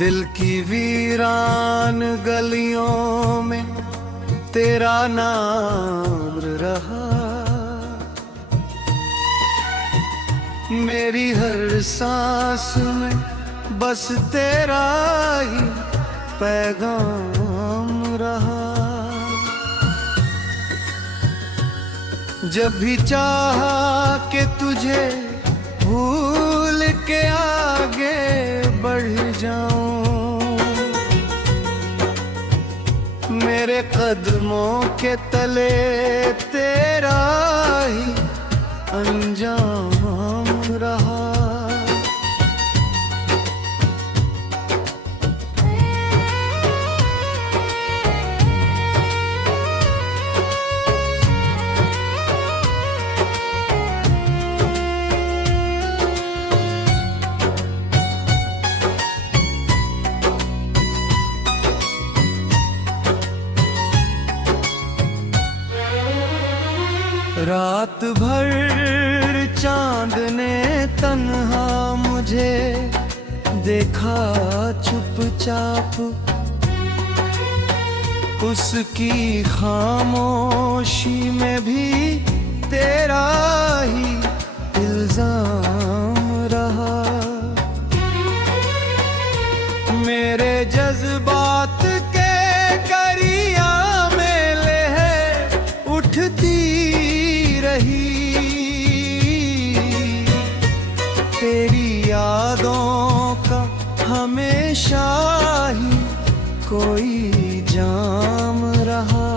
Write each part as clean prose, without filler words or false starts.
दिल की वीरान गलियों में तेरा नाम रहा। मेरी हर सांस में बस तेरा ही पैगाम रहा। जब भी चाहा कि तुझे भूल के आगे बढ़ जाऊं, मेरे कदमों के तले तेरा ही अंजाम रहा। रात भर चांद ने तन्हा मुझे देखा चुपचाप, उसकी खामोशी में भी तेरा ही इल्जाम रहा। मेरे जज्बात के करिया में लहर उठती रही, तेरी यादों का हमेशा ही कोई जाम रहा।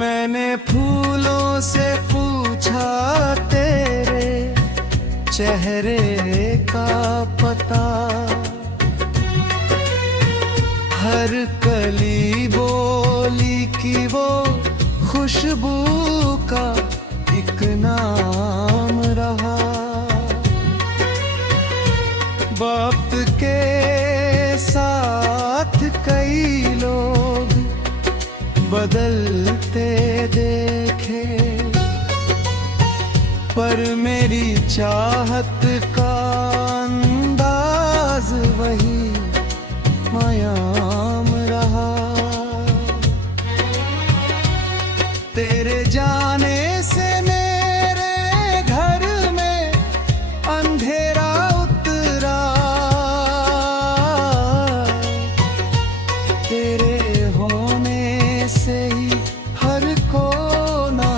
मैंने फूलों से पूछा तेरे चेहरे का पता, हर कली बोली कि वो खुशबू का एक नाम रहा। वक्त के साथ कई लोग बदलते देखे, पर मेरी चाहत का अंदाज वही मयाम रहा। तेरे जाने से मेरे घर में अंधेरा उतरा, तेरे होने से ही हर कोना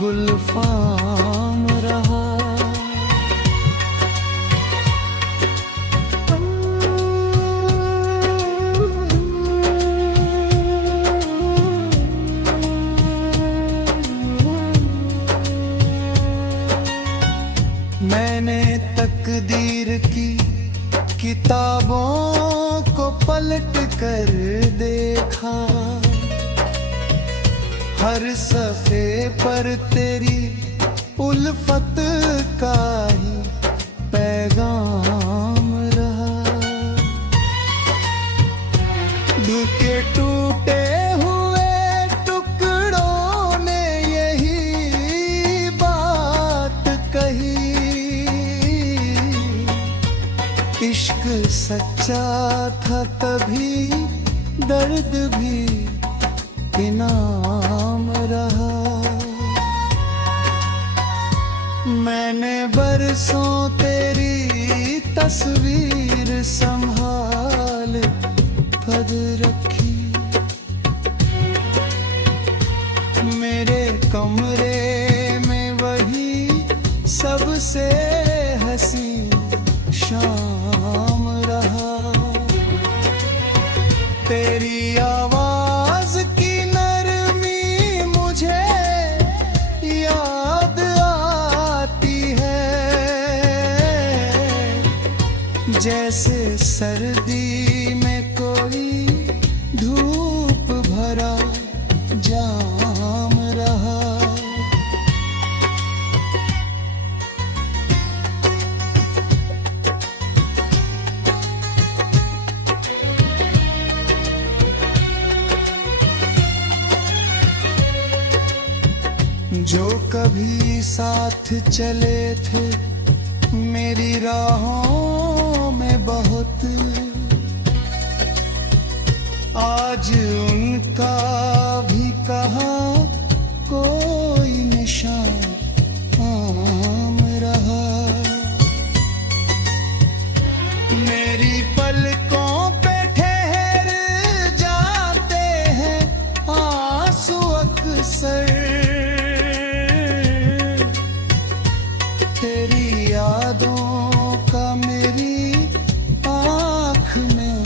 गुलफाम रहा। मैंने तकदीर की किताबों को पलट कर देखा, हर सफ़े पर तेरी उल्फत का ही पैगाम रहा। दिल के टूटे हुए टुकड़ों ने यही बात कही, इश्क सच्चा था तभी दर्द भी इनाम रहा। मैंने बरसों तेरी तस्वीर संभाल कर रखी, मेरे कमरे में वही सबसे हसीन शाम रहा। तेरी आवाज की नरमी मुझे याद आती है, जैसे सर्दी में कोई धूप भरा जाम रहा। जो कभी साथ चले थे मेरी राहों बहुत, आज उनका भी कहाँ कोई निशान आम रहा। मेरी पलकों पे ठहर जाते हैं आंसू अक्सर, तेरी यादों का मेरी आँख में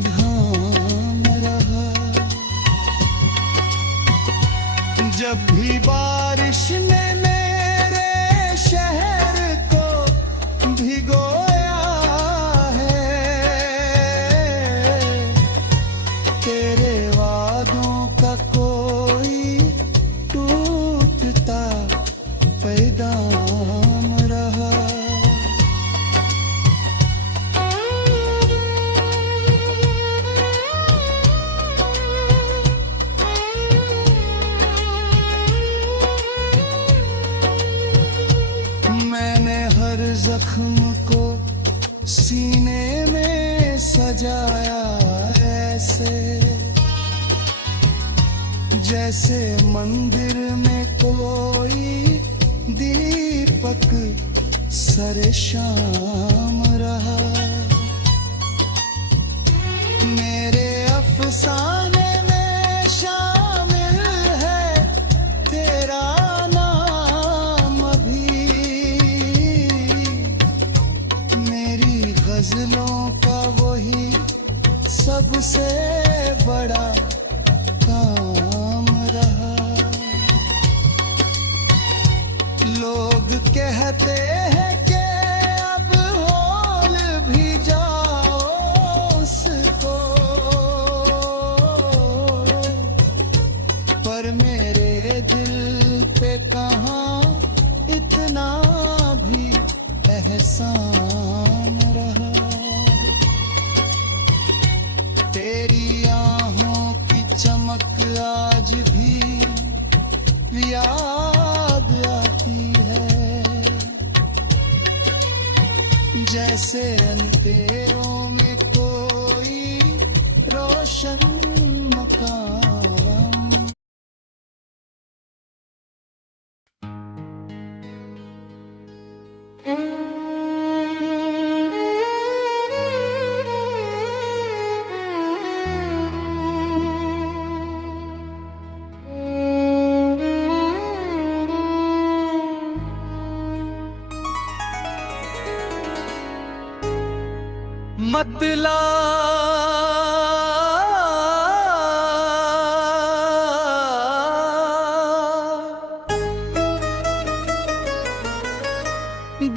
ध्यान रहा। जब भी बारिश ने मेरे शहर को भिगोया है, तेरे वादों का कोई टूटता पैगाम रहा। मैंने हर जख्म को सीने में सजाया ऐसे, जैसे मंदिर में कोई दीपक सरे शाम रहा। मेरे अफसाने में शामिल है तेरा नाम भी, मेरी गजलों का वही सबसे बड़ा काम रहा। लोग कहते हैं कि अब होल भी जाओ उसको, पर मेरे दिल पे कहाँ इतना भी एहसान रहा। तेरी आँखों की चमक आज भी याद आती है, जैसे अंधेरों में कोई रोशन मकान। मतला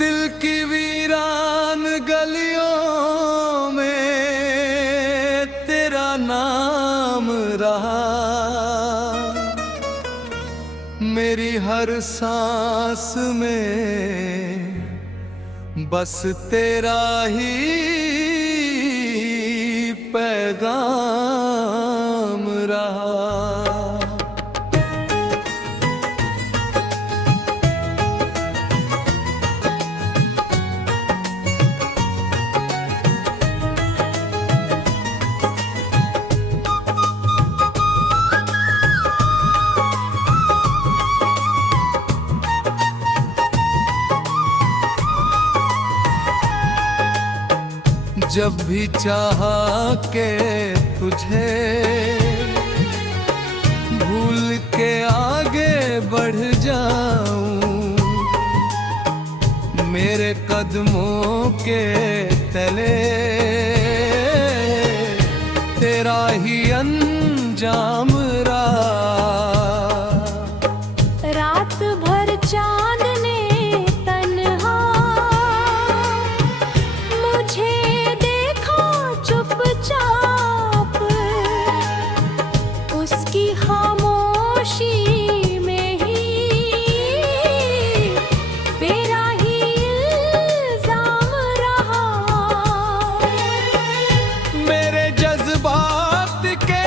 दिल की वीरान गलियों में तेरा नाम रहा। मेरी हर सांस में बस तेरा ही पैगाम रहा। जब भी चाहा के तुझे भूल के आगे बढ़ जाऊं, मेरे कदमों के तले तेरा ही अंजाम रहा। रात भर चांद ने तन्हा मुझे देखा चुपचाप, उसकी खामोशी में ही मेरा ही इल्जाम रहा। मेरे जज्बात के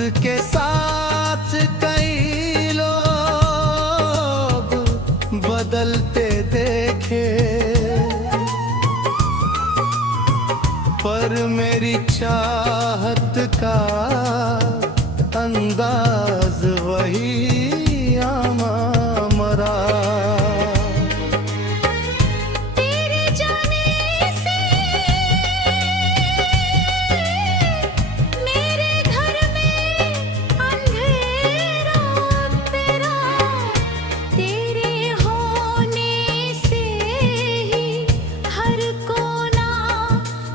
वक्त के साथ कई लोग बदलते देखे, पर मेरी चाहत का अंदाज वही आमरा। तेरे जाने से मेरे घर में अंधेरा तेरा, तेरे होने से ही हर कोना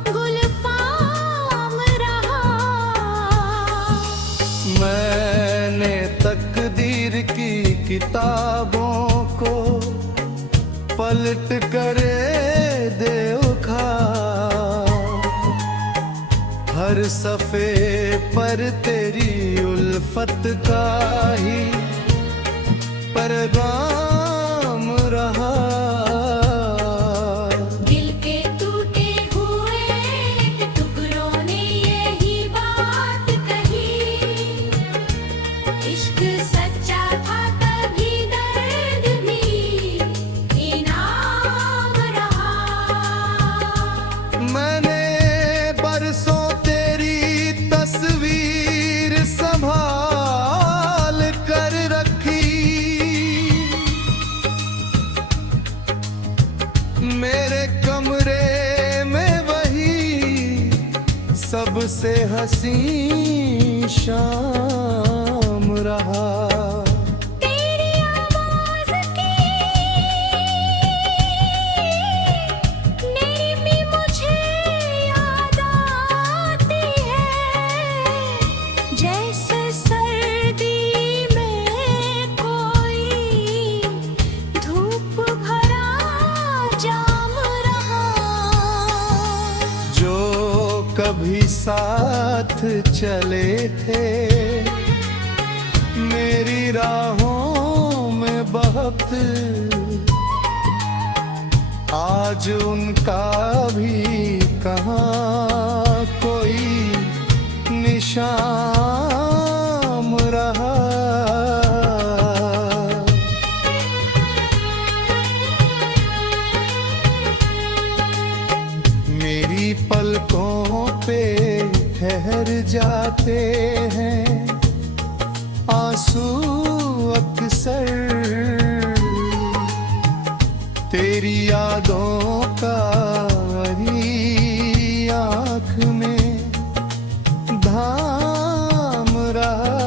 गुलफाम रहा। मैंने तकदीर की किताबों को पलट करे देखा, हर सफ़े पर तेरी उल्फत का ही पैगाम रहा। दिल के टूटे हुए टुकड़ों ने यही बात कही, इश्क सच्चा था तभी दर्द भी इनाम रहा। मैंने बरसों तेरी तस्वीर संभाल कर रखी, मेरे कमरे में वही सबसे हसी शाम रहा। तेरी आवाज़ की नरमी मुझे याद आती है, जैसे सर्दी में कोई धूप भरा जाम रहा। जो कभी साथ चले थे मेरी राहों में बहुत, आज उनका भी कहाँ कोई निशान रहा। मेरी पलकों पे ठहर जाते हैं आंसू अक्सर, तेरी यादों का ही आँख में धाम रहा।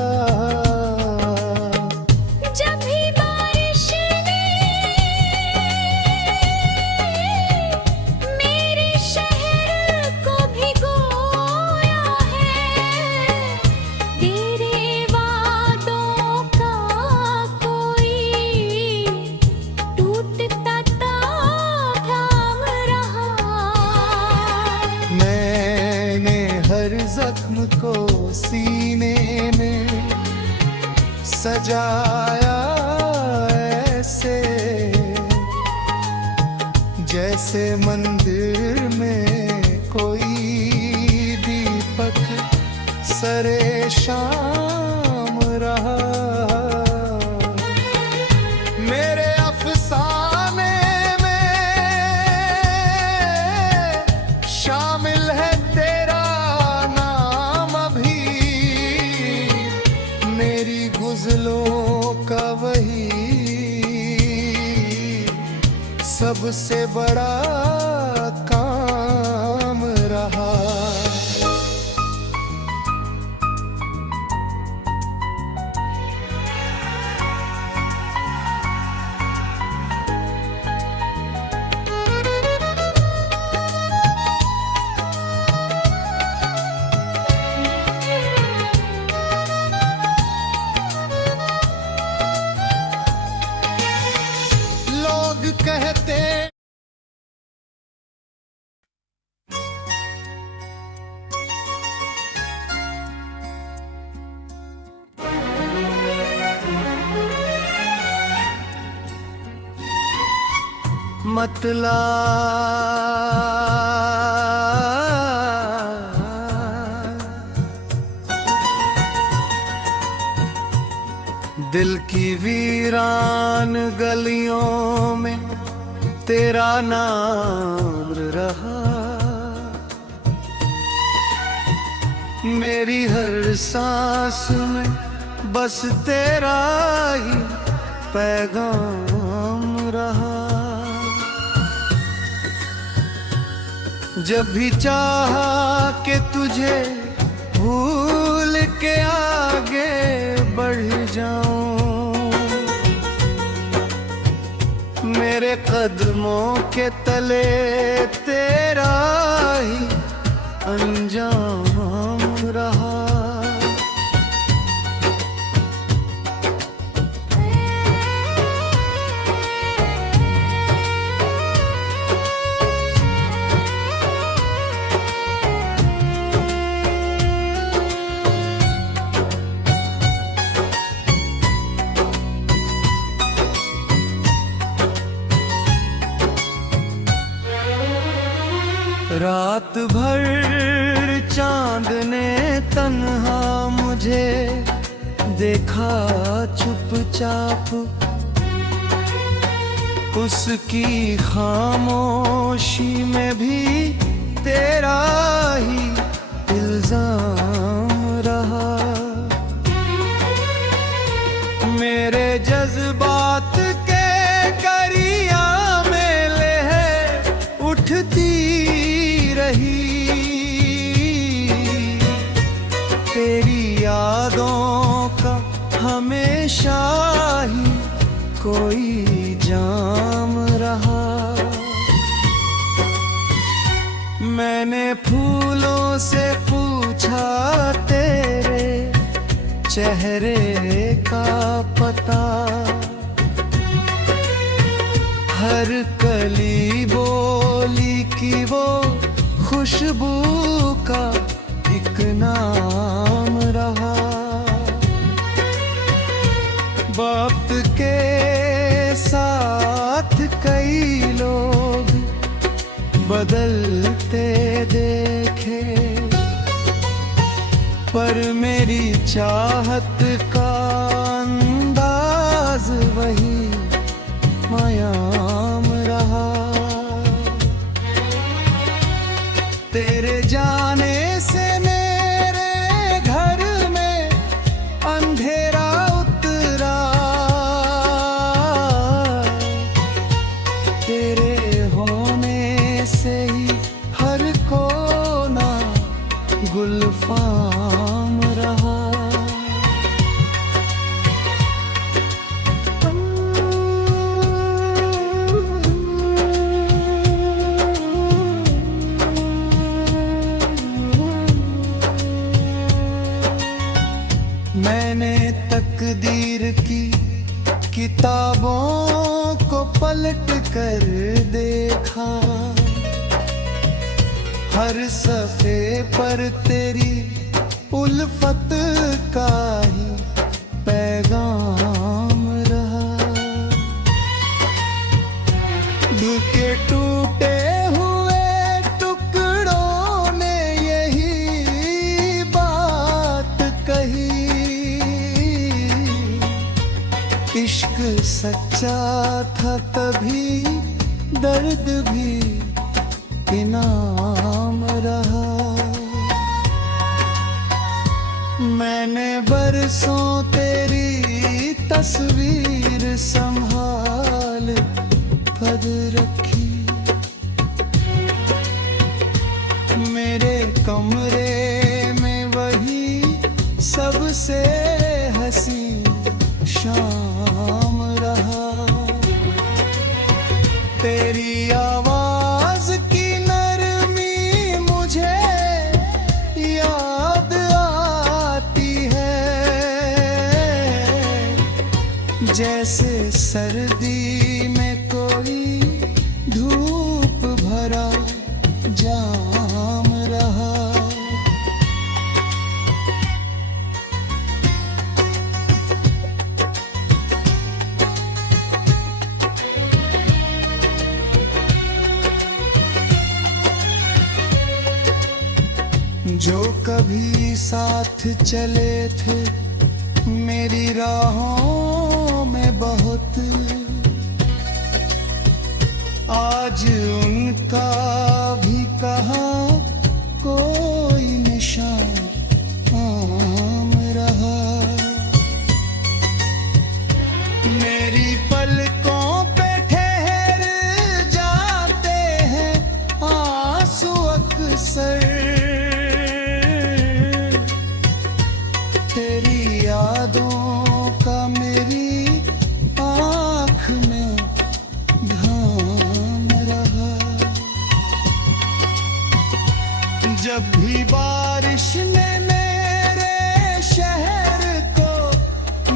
जब भी बारिश ने मेरे शहर को भिगोया है, तेरे वादों का कोई टूटता थाम रहा। मैंने हर जख्म को सीने में सजाया ऐसे, जैसे मंदिर में कोई दीपक सरे शाम रहा। मेरे अफसाने में शामिल है तेरा नाम अभी, मेरी गुज़लों का वही सबसे बड़ा काम रहा। लोग कहते मतला दिल की वीरान गलियों में तेरा नाम रहा। मेरी हर सांस में बस तेरा ही पैगाम रहा। जब भी चाहा कि तुझे भूल के आगे बढ़ जाऊं, मेरे कदमों के तले तेरा ही अंजाम रहा। रात भर चांद ने तन्हा मुझे देखा चुपचाप, उसकी खामोशी में भी तेरा ही इल्जाम रहा। मेरे जज्बात के करिया में लहर उठती रही, तेरी यादों का हमेशा ही कोई जाम रहा। मैंने फूलों से पूछा तेरे चेहरे का पता, हर कली बोली कि वो खुशबू का एक नाम रहा। वक्त के साथ कई लोग बदलते देखे, पर मेरी चाहत का अंदाज वही मयाम रहा। तेरे जाने से मेरे घर में अंधेरा उतरा, तेरे होने से ही हर कोना गुलफाम रहा। मैंने तकदीर की किताबों को पलट कर देखा, हर सफ़े पर तेरी उल्फत का ही पैगाम रहा। दिल के टूटे हुए टुकड़ों ने यही बात कही, इश्क सच्चा था तभी दर्द भी इनाम रहा। मैंने बरसों तेरी तस्वीर संभाल कर रखी, मेरे कमरे में वही सबसे हंसी शाम रहा। तेरी आवाज की नरमी मुझे याद आती है, जैसे सर्दी में कोई धूप भरा जाम रहा। जो कभी साथ चले थे मेरी राहों में बहुत आज उनका भी कहाँ कोई निशान आम रहा। मेरी पलकों पे ठहर जाते हैं आंसू अक्सर, तेरी यादों का मेरी आँख में घाम रहा। जब भी बारिश ने मेरे शहर को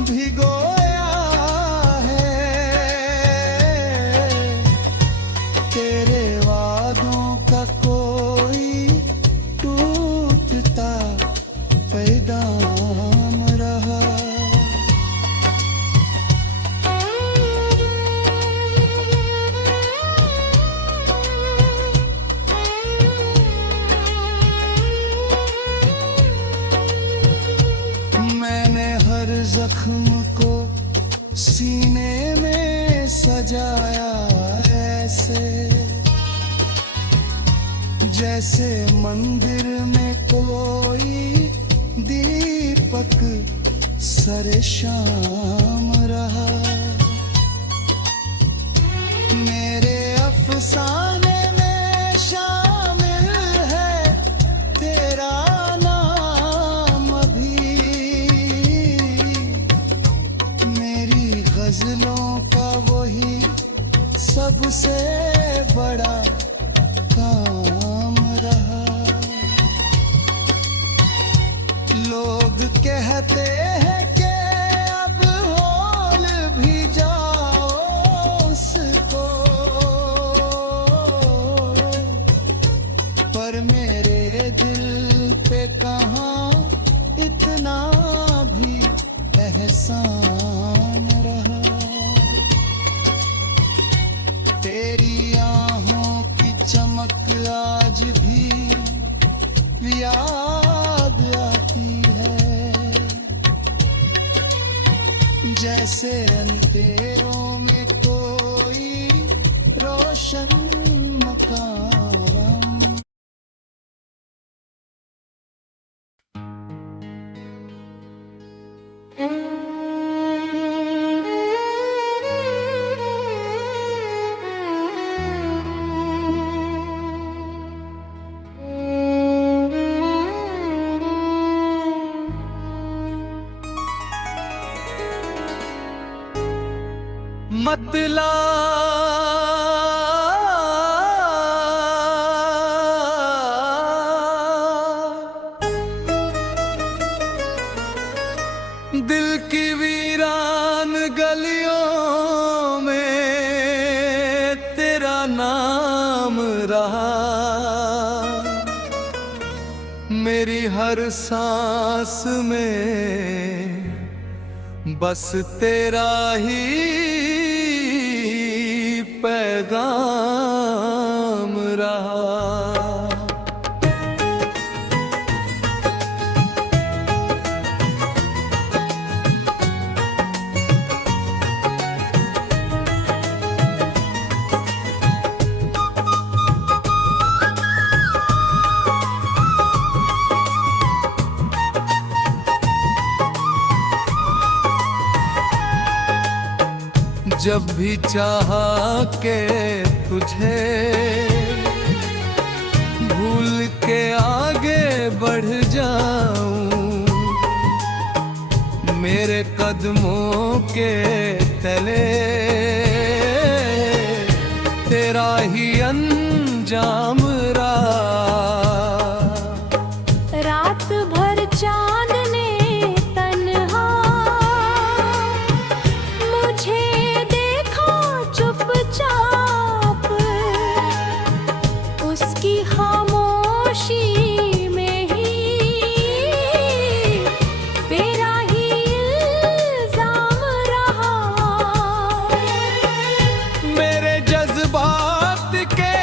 भिगोया है, तेरे वादों का कोई टूटता पैगाम रहा। मैंने हर जख्म को सीने में सजाया ऐसे, जैसे मंदिर में कोई दीपक सरे शाम रहा। मेरे अफसाने में शामिल है तेरा नाम अभी, मेरी गजलों का वही सबसे बड़ा काम रहा। लोग कहते हैं कि अब होल भी जाओ उसको, पर मेरे दिल पे कहाँ इतना भी एहसान रहा। तेरी आहों की चमक आज भी याद आती है, जैसे अंधेरों में कोई रोशन मकान। मतला दिल की वीरान गलियों में तेरा नाम रहा। मेरी हर सांस में बस तेरा ही पैगाम रहा। जब भी चाहा के तुझे भूल के आगे बढ़ जाऊं, मेरे कदमों के तले तेरा ही अंजाम रहा। रात भर चांद ने तन्हा मुझे देखा चुपचाप, उसकी खामोशी में ही तेरा ही इल्जाम रहा। मेरे जज्बात के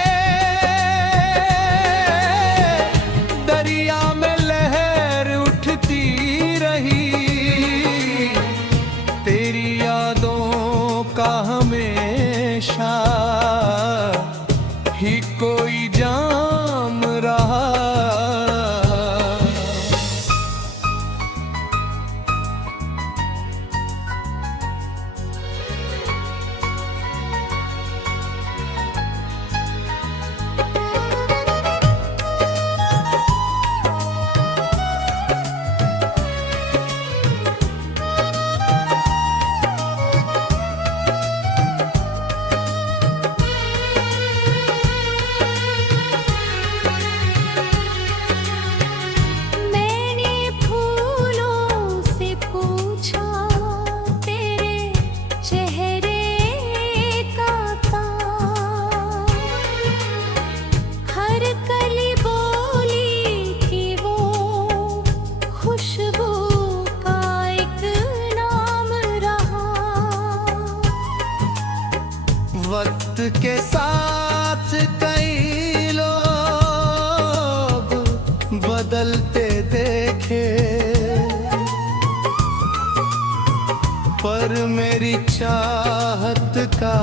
मेरी चाहत का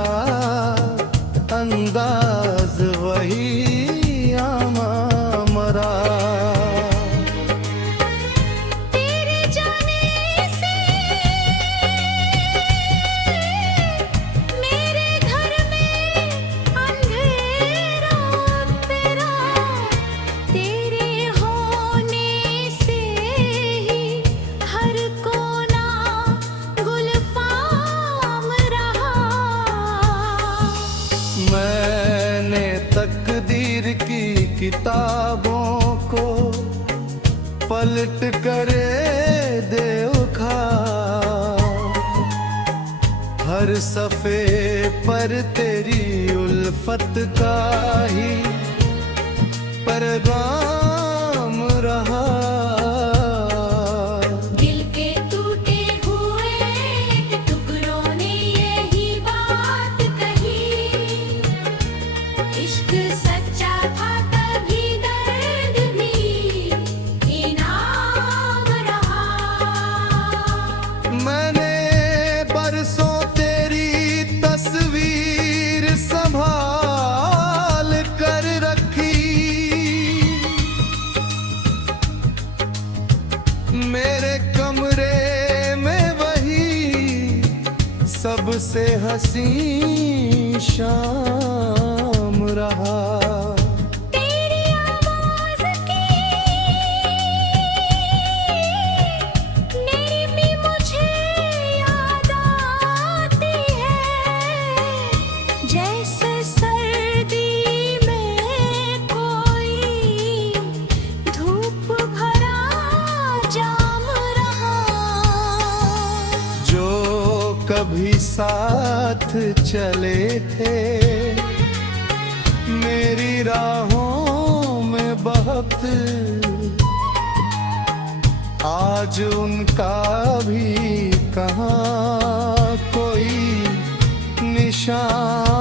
अंदाज वही आमामरा। तेरे जाने से मेरे घर में अंधेरा तेरा, तेरे होने से ही हर कोना गुलफाम रहा। मैंने तकदीर की किताबों को पलट करे देखा, हर सफ़े पर तेरी उल्फत का ही पैगाम रहा। दिल के टूटे हुए टुकड़ों ने यही बात कही, इश्क सच्चा था तभी दर्द भी इनाम रहा। मैंने बरसों तेरी तस्वीर संभाल कर रखी, मेरे कमरे में वही सबसे हसीन शाम रहा। तेरी आवाज़ की नरमी मुझे याद आती है, जैसे सर्दी में कोई धूप भरा जाम रहा। जो कभी साथ चले थे मेरी राहों में बहुत, आज उनका भी कहाँ कोई निशान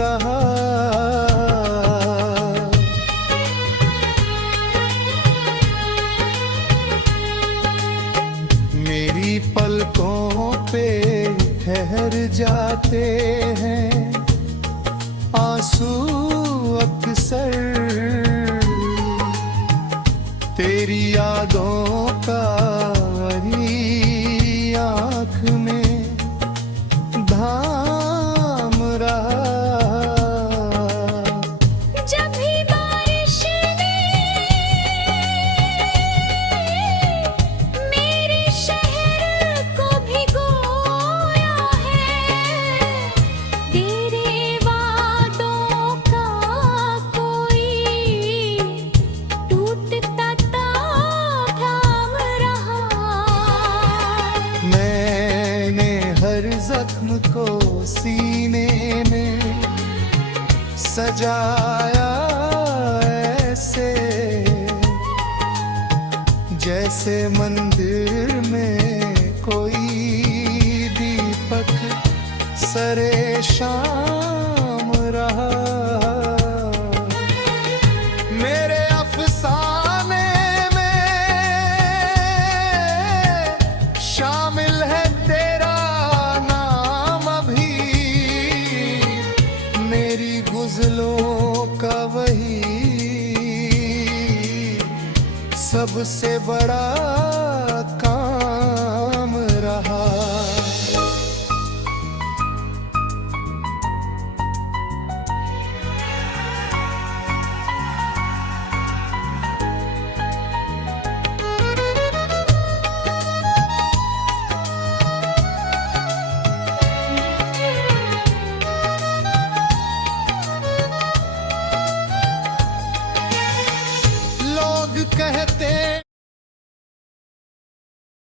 रहा। मेरी पलकों पे ठहर जाते हैं आंसू अक्सर, तेरी यादों का वही आँख में धाम रहा। जब भी बारिश ने मेरे शहर को भिगोया है, तेरे वादों का कोई टूटता थाम रहा। मैंने हर जख्म को सीने में सजाया ऐसे, जैसे मंदिर में कोई दीपक सरे शाम रहा। मेरे अफसाने में शामिल है तेरा नाम अभी, मेरी गुज़लों का वही सबसे बड़ा